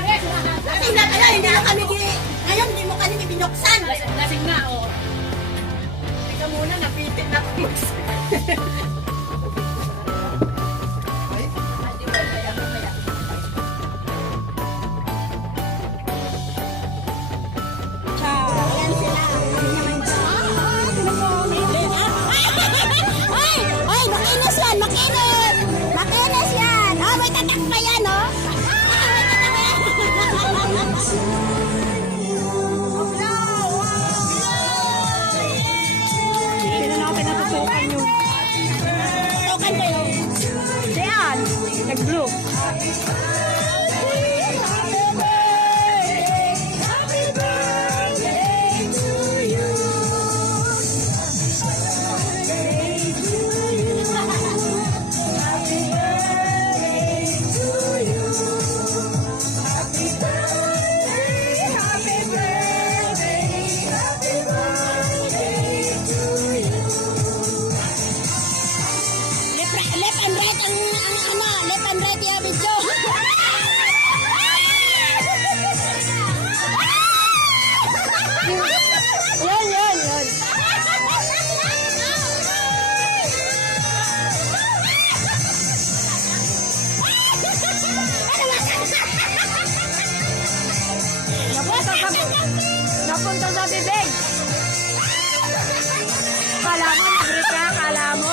Lasing na kayo, hindi na kami ngayon, hindi mo kami binuksan. Lasing na, oh. Teka muna, napitit na ako. Ayan sila. Ay, makinis yan, makinis. Makinis yan. Oh, may tatak pa yan, oh. Sino na ako pinatutukan nyo? Tutukan kayo. Diyan! Nag-blue. Left and right ang ano, left and right yung video. Yan. Napunta sa bibig. Kala mo, nag-break ka, kala mo.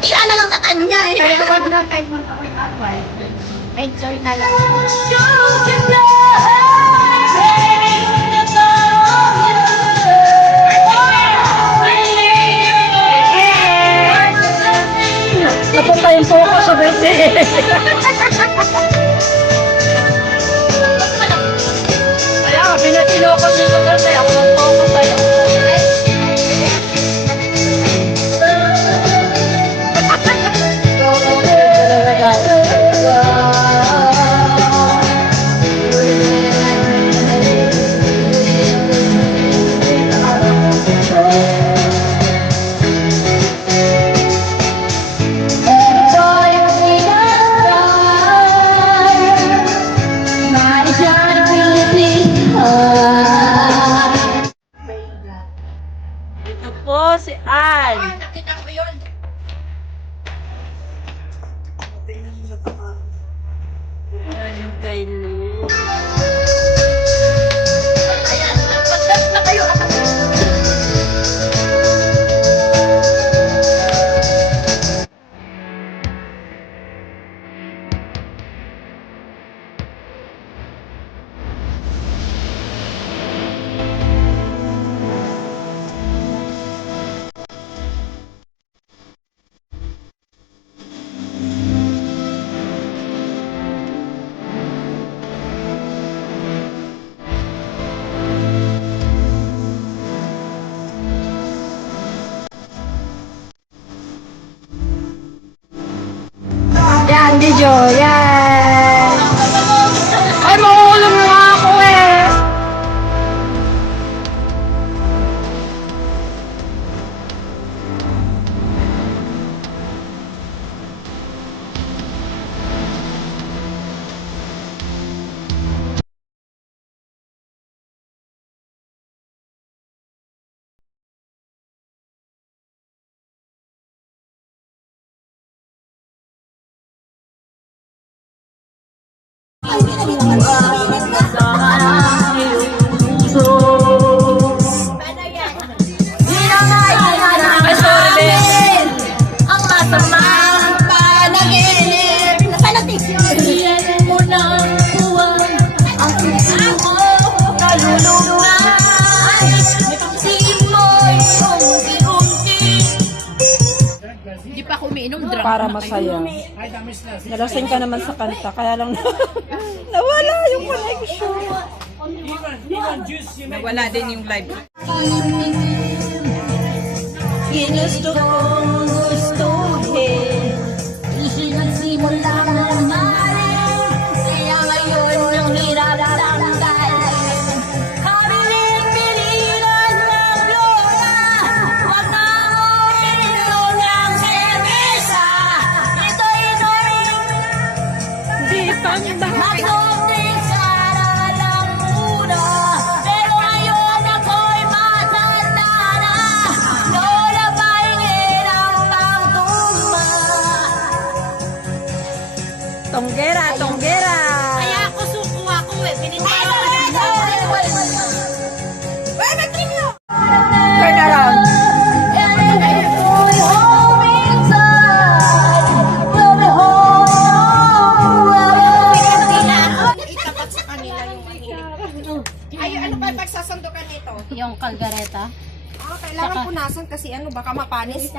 Siya na lang sa kanya eh. Kaya wag na kayo mag-away. Enjoy na lang. Napunta yung poko sa birthday. Kaya nga, pinatilo ko dito birthday. Ako ng poko sa'yo. Ito po si Ann. Nakita ko yun. Yung Kylie. Ayan, nagpagdag na kayo. Yan, Dijo. Yan. Ay, maulong nga ako eh. Ay, sorry, Ben. Ang masamang panaginip. Iyan mo ng buwan. Ang puso mo kalulungan. Ipagsiin mo'y unti-unti. Hindi pa ako umiinom, drunk Para na kayo. masaya. Nalasing ka naman sa kanta, kaya lang nawala yung connection. Nawala din yung live. Ginusto kong gustuhin. Isinagsimula ng mahalin. Kaya ngayon ang hirap tanggal. Kabiling-biliran ng lola. Huwag na uminom ng serbesa. Ito-ito'y Di pang magsuntik sana lang muna. Pero ngayon ako'y matanda na. Lola, pahingin ang pangtumba. Tonggera, tonggera. Kaya ako suko ako eh. Pinintay Ito, ito, ito. Turn around. itapat sa kanila yung mahirap. Ay, ano ba pagsasandukan nito? Yung kalgareta. Kailangan punasan kasi ano, baka mapanis.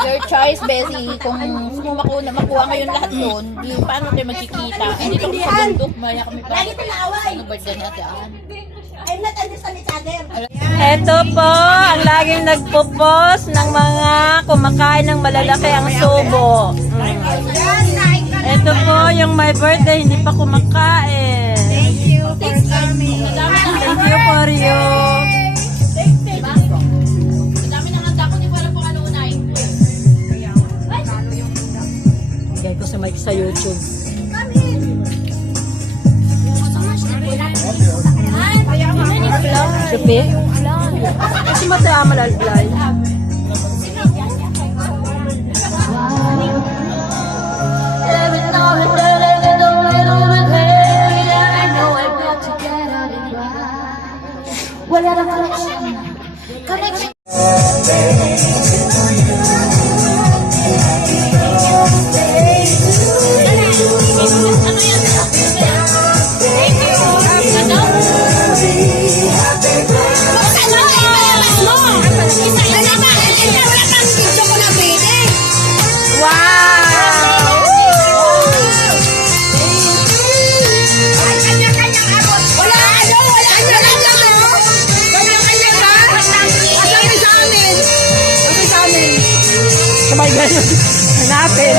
Your choice, Bessie. Kung makuha ngayon lahat doon, di paano tayo magkikita? Eh, dito sa bundok, maya kami pa. Lagi tinaway. Ano birthday ni Ate Ann? I'm not understand each other. Ito po, ang laging nagpo-post ng mga kumakain ng malalaki ang subo. Ito po, yung my birthday, hindi pa kumakain. Thank you for coming. Thank you for you. Ang dami ng handa ko, di ko alam kung ano unahin ko. Bigay ko sa mic sa YouTube. Supi? Kasi mataya malalblay. Every now and then I get a little bit heavy. I know I've got to get out of here. Wala na connection. Ano, ipalabas mo? Ano ba? Wala kang video ko na pwede. Wow! Kanya-kanyang abot. Wala ano, wala kanya-kanya ano. Kanya-kanya ba? Asabi sa amin. Asabi sa amin. Sabay ganun. Hanapin.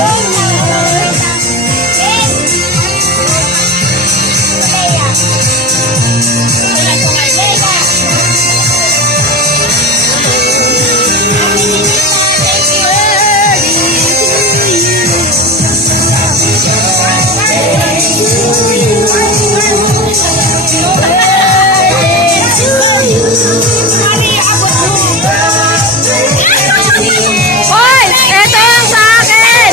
Hoy! Ito yung sa akin!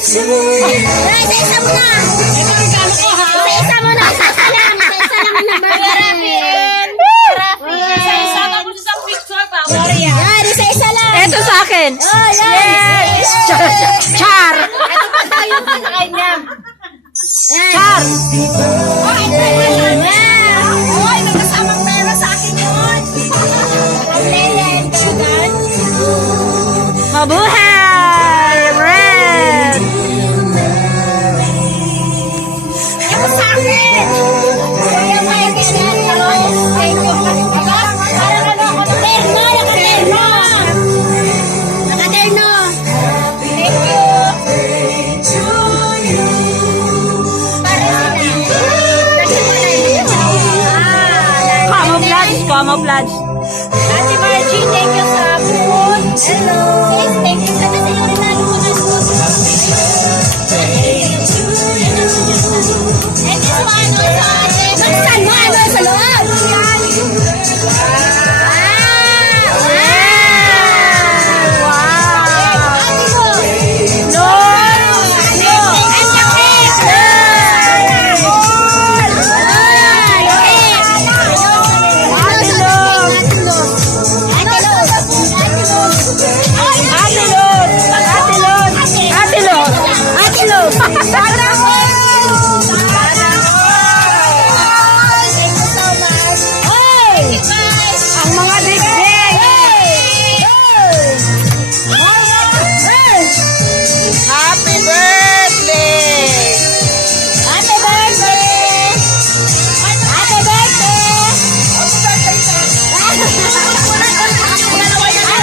Isa mo na! Isa mo na! natin. Yes! Char! Char! Char! Oy, may kasamang pera sa akin yun. Mabuhay! Red! Ito sa akin. Kaya may ganyan. Thank you. Parang ano ako, nakaterno, nakaterno. Nakaterno. Thank you. Camouflage! Camouflage! Ate Margie, thank you sa food. Hello. Yes, thank you. Sana sa'yo rin lalo ko ng food. And this one also, ate. Magsan mo, ano, sa loob. Yan. Ang mga digdig! Happy birthday! Happy birthday! Happy birthday! Happy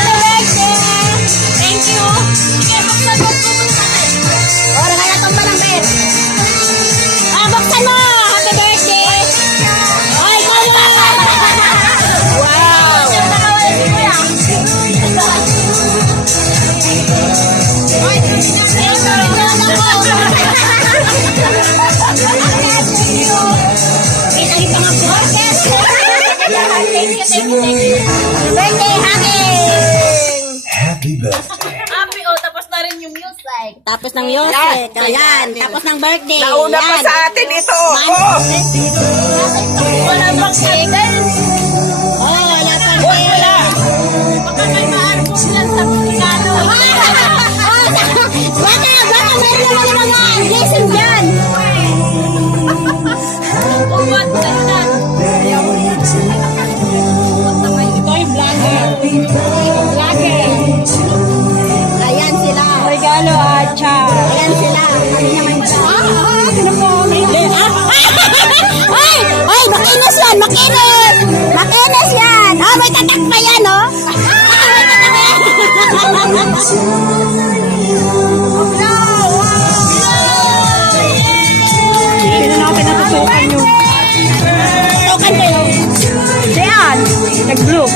birthday! Thank you! Sige, buksan mo. O, regala itong malambit. Buksan mo! Happy birthday! Ay, kaya! Wow! Birthday hugging! Happy birthday. Happy, oh, tapos na rin yung music. Tapos ng music. Ayan. Tapos ng birthday. Nauna pa Yan. sa atin ito. Oh, Wala bang candle? Oh, wala pa Hoy, wala. Baka may maarbong yan sa Pilano. Baka meron naman mga blessing dyan. Uwat ka na. Ito yung vlogger. Vlogger. Ayan sila. Regalo, Char! Ayan sila. Ay! Ay! Makinis yan! Makinis! Makinis yan! Oh, may tatak pa yan, oh! May tatak pa yan! Sino natin natutukan nyo? Tukan kayo. Siyan! Nag-blue!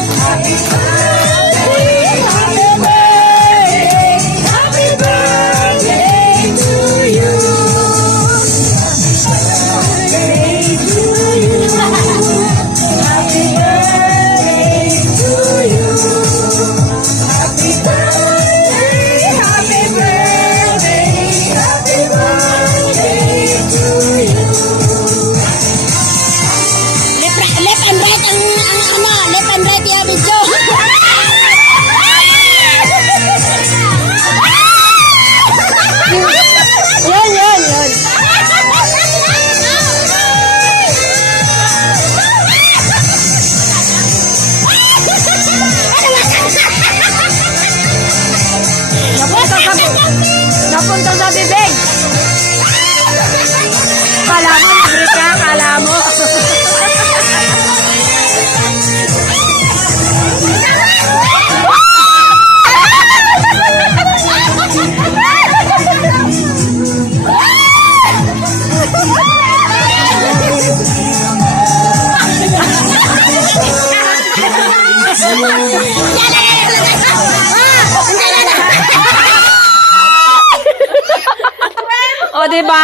Left and right ang ano, left and right yung video. Yun! Napunta sa bibig! Kala mo, nag-break ka, kala mo. O, diba?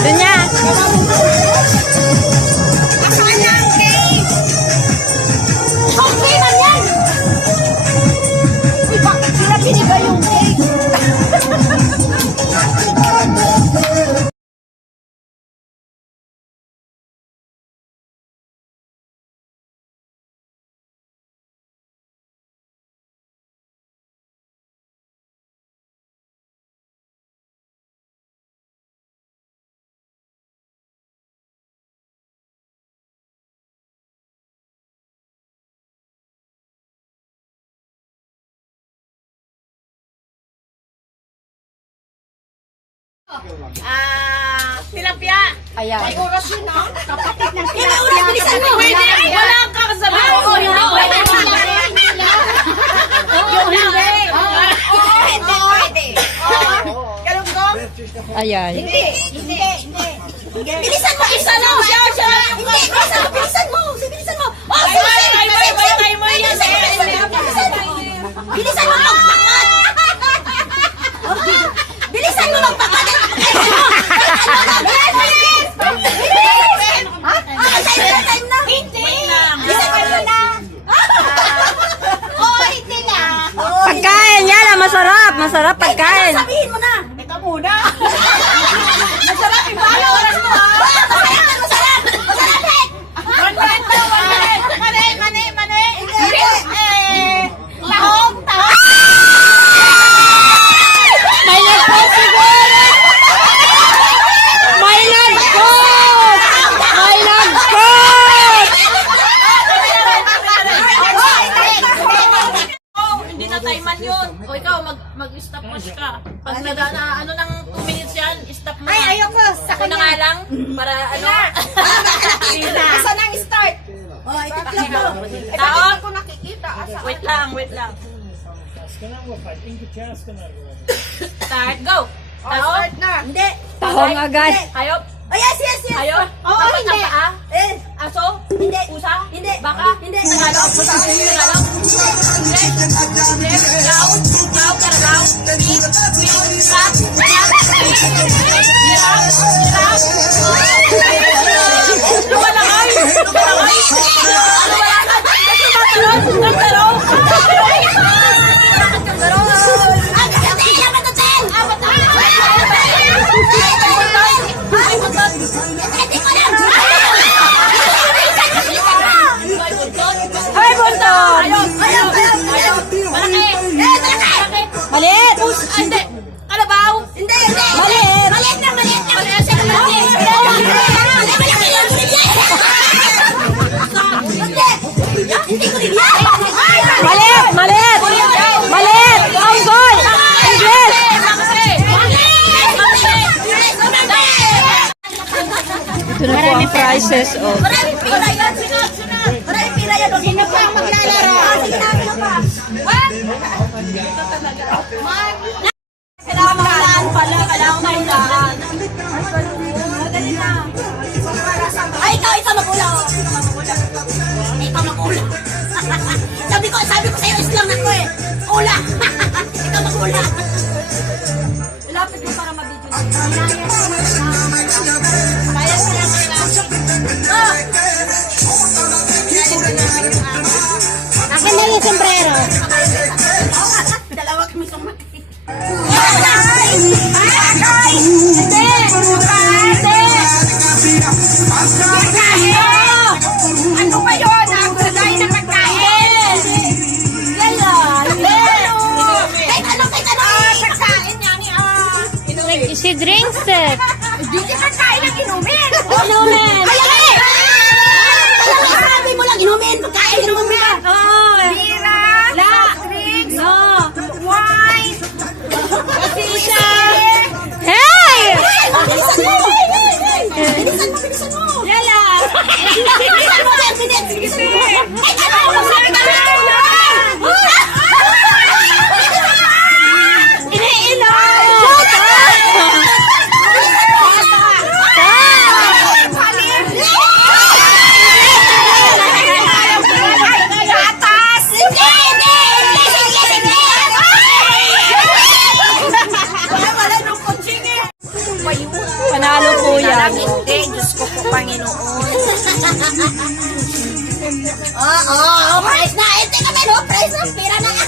Doon niya. Okay man yan! Tilapia. Ayan. May oras yun, ah. Kapatid ng tilapia. Bilisan mo. Pwede. Wala kang kasama. Oo, hindi. Pwede. Pwede. Galunggong. Ayan. Hindi. Bilisan mo. Isa lang. Siya. Hindi. Bilisan mo. Bilisan mo. Oh, bilisan mo magpakat. Bilisan mo magpakat. Time na. Hindi. Bilisan mo na. Oh, hindi na. Pagkain, yan masarap. Masarap pagkain. Sabihin mo na. Teka muna. Masarap yung bala. Oras mo. Masarap. One minute. Mani. Tahong. May nag-post siguro! May nag-post! May nag-post! Hindi na timean yun. O ikaw, mag-stop watch ka. Pag ano ng 2 minutes yan, stop mo. Ay, ayoko. Sa Ako na nga lang, para ano. Asa nang start? Oh, itatlo mo. Tao? Ko nakikita. Asa? Wait lang. Start, go. Tao? Start na. Hindi. Tahong agad. Hayop? Oh, yes. Hayop? Oo, Dapat hindi. ang paa? Eh, Aso? Hindi. Pusa? Hindi. Baka? Hindi. Tagalog? Tagalog? Hindi. Ikaw? Karagaw? Pig? Rat? Lumalakay? Ay, buntot! Maliit! Hindi! Kalabaw! Hindi. Maliit! Maliit na. Hindi ko rin yan. Maliit! Maliit! Onggoy! English! Ito na po ang prices of Maraming pila yan. Maraming pila yan. Sino pa ang maglalaro? Sige na, sino pa? Kailangan pala. Madali na. Ay, ikaw magulang. Ikaw magulang. Sabi ko sa'yo, islang ako eh. Ula. Ikaw magulang. Lapit mo para mabidyo. Kaya akin na yung sombrero. Dalawa kami sumakit. Ano ba yun? Ang gulay na pagkain. Yala. Kahit ano. Pagkain yan. si drinks eh. Hindi pagkain ang inumin. Inumin. Sabi mo lang inumin. Pagkain inumin. Bira. Drinks. Wine. Sisha. Hey! Bilisan mo. Yala. Bilisan mo. Ay, ano? Sabi ka na. Panalo po yan. Hindi, Diyos ko po, Panginoon. Oo, price na. Ito kami, no? Price na. Pira